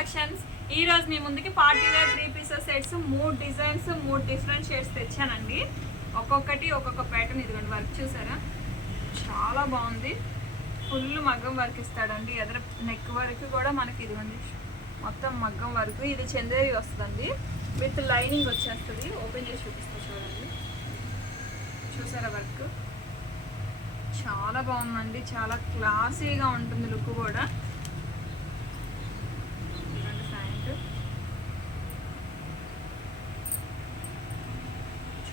Collections. ఈ రోజు మీ ముందుకి party wear 3 pieces sets 3 designs 3 different shades తెచ్చానండి. ఒక్కొక్కటి ఒక్కొక్క ప్యాటర్న్. ఇదిగోండి వర్క్ చూసారా, చాలా బాగుంది. ఫుల్ మగ్గం వర్క్ ఇస్తాడండి. ఎదర నెక్ వరకు కూడా మనకి ఇదిగోండి మొత్తం మగ్గం వరకు. ఇది చందేరి వస్తుందండి, విత్ లైనింగ్ వచ్చేస్తుంది. ఓపెన్ చేసి చూపిస్తా చూడండి. చూసారా వర్క్ చాలా బాగుందండి, చాలా క్లాసీగా ఉంటుంది లుక్ కూడా.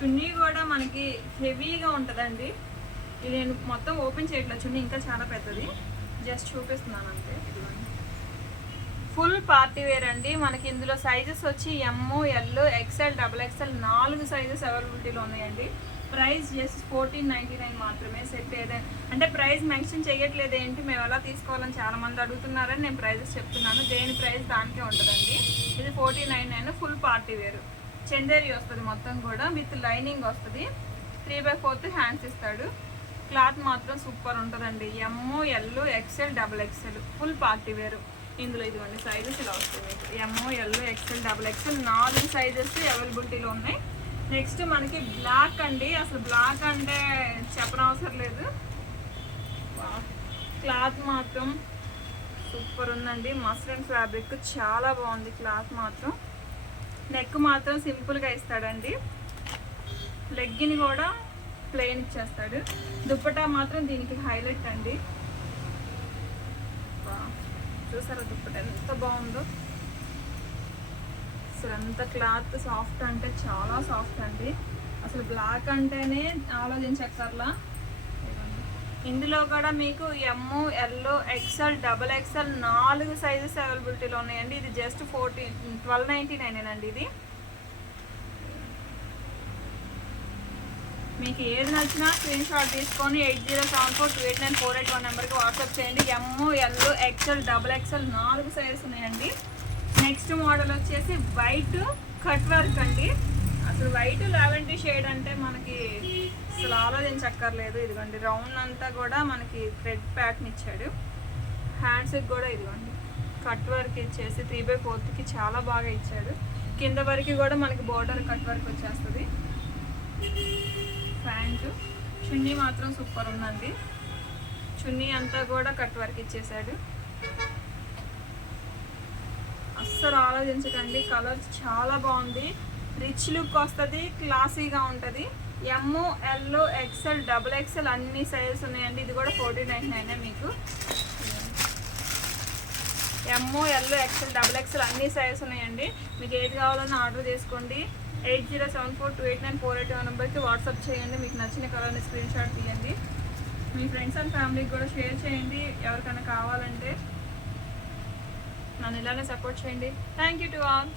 చున్నీ కూడా మనకి హెవీగా ఉంటుందండి. ఇది నేను మొత్తం ఓపెన్ చేయట్లేదు, చున్నీ ఇంకా చాలా పెద్దది, జస్ట్ చూపిస్తున్నాను అంతే. ఫుల్ పార్టీ వేర్ అండి. మనకి ఇందులో సైజెస్ వచ్చి ఎమ్, ఎల్, ఎక్స్ఎల్, XXL 4 సైజెస్ అవైలబిలిటీలో ఉన్నాయండి. ప్రైస్ జస్ట్ 1499 మాత్రమే. సెట్ ఏదైనా అంటే ప్రైస్ మెన్షన్ చేయట్లేదు ఏంటి, మేము ఎలా తీసుకోవాలని చాలామంది అడుగుతున్నారని నేను ప్రైజెస్ చెప్తున్నాను. దేని ప్రైస్ దానికే ఉంటుందండి. ఇది 1499. ఫుల్ పార్టీ వేరు చందేరి వస్తుంది మొత్తం కూడా, విత్ లైనింగ్ వస్తుంది. 3/4 హ్యాండ్స్ ఇస్తాడు. క్లాత్ మాత్రం సూపర్ ఉంటుందండి. M, L, XL, XXL full party wear. ఇందులో ఇదిగోండి సైజెస్ ఇలా వస్తాయి మీకు. M, L, XL, XXL 4 sizes అవైలబిలిటీలో ఉన్నాయి. నెక్స్ట్ మనకి బ్లాక్ అండి. అసలు బ్లాక్ అంటే చెప్పనవసరం లేదు. క్లాత్ మాత్రం సూపర్ ఉందండి. మస్లిన్ ఫ్యాబ్రిక్ చాలా బాగుంది. క్లాత్ మాత్రం నెక్ మాత్రం సింపుల్గా ఇస్తాడండి. లెగ్గిన్ కూడా ప్లెయిన్ ఇచ్చేస్తాడు. దుప్పటా మాత్రం దీనికి హైలైట్ అండి. చూసారా దుప్పటా ఎంత బాగుందో. అసలు ఎంత క్లాత్ సాఫ్ట్ అంటే చాలా సాఫ్ట్ అండి. అసలు బ్లాక్ అంటేనే ఆలోచించక్కర్లా. ఇందులో కూడా మీకు M, L, XL, XXL 4 sizes అవైలబిలిటీలో ఉన్నాయండి. ఇది జస్ట్ 1299 అండి. ఇది మీకు ఏది నచ్చినా స్క్రీన్ షాట్ తీసుకొని 8074289481 నెంబర్కి వాట్సాప్ చేయండి. ఎమ్, ఎల్, XL, XXL 4 సైజెస్ ఉన్నాయండి. నెక్స్ట్ మోడల్ వచ్చేసి వైట్ కట్ వర్క్ అండి. అసలు వైట్ లావెండర్ షేడ్ అంటే మనకి అసలు ఆలోచించక్కర్లేదు. ఇదిగోండి రౌండ్ అంతా కూడా మనకి థ్రెడ్ ప్యాటర్న్ ఇచ్చాడు. హ్యాండ్స్కి కూడా ఇదిగోండి కట్ వర్క్ ఇచ్చేసి 3/4కి చాలా బాగా ఇచ్చాడు. కింద వరకు కూడా మనకి బోర్డర్ కట్ వర్క్ వచ్చేస్తుంది. ప్యాంటు చున్నీ మాత్రం సూపర్ ఉందండి. చున్నీ అంతా కూడా కట్ వర్క్ ఇచ్చేసాడు. అస్సలు ఆలోచించకండి, కలర్ చాలా బాగుంది. రిచ్ లుక్ వస్తుంది, క్లాసీగా ఉంటుంది. ఎమ్, ఎల్, XL, XXL అన్ని సైజెస్ ఉన్నాయండి. ఇది కూడా 1499 మీకు. ఎమ్, ఎల్, XL, XXL అన్ని సైజెస్ ఉన్నాయండి. మీకు ఏది కావాలన్నా ఆర్డర్ చేసుకోండి. 8074289481 నెంబర్కి వాట్సాప్ చేయండి. మీకు నచ్చిన కలర్ని స్క్రీన్ షాట్ తీయండి. మీ ఫ్రెండ్స్ అండ్ ఫ్యామిలీకి కూడా షేర్ చేయండి. ఎవరికైనా కావాలంటే నన్ను ఇలానే సపోర్ట్ చేయండి. Thank you to all.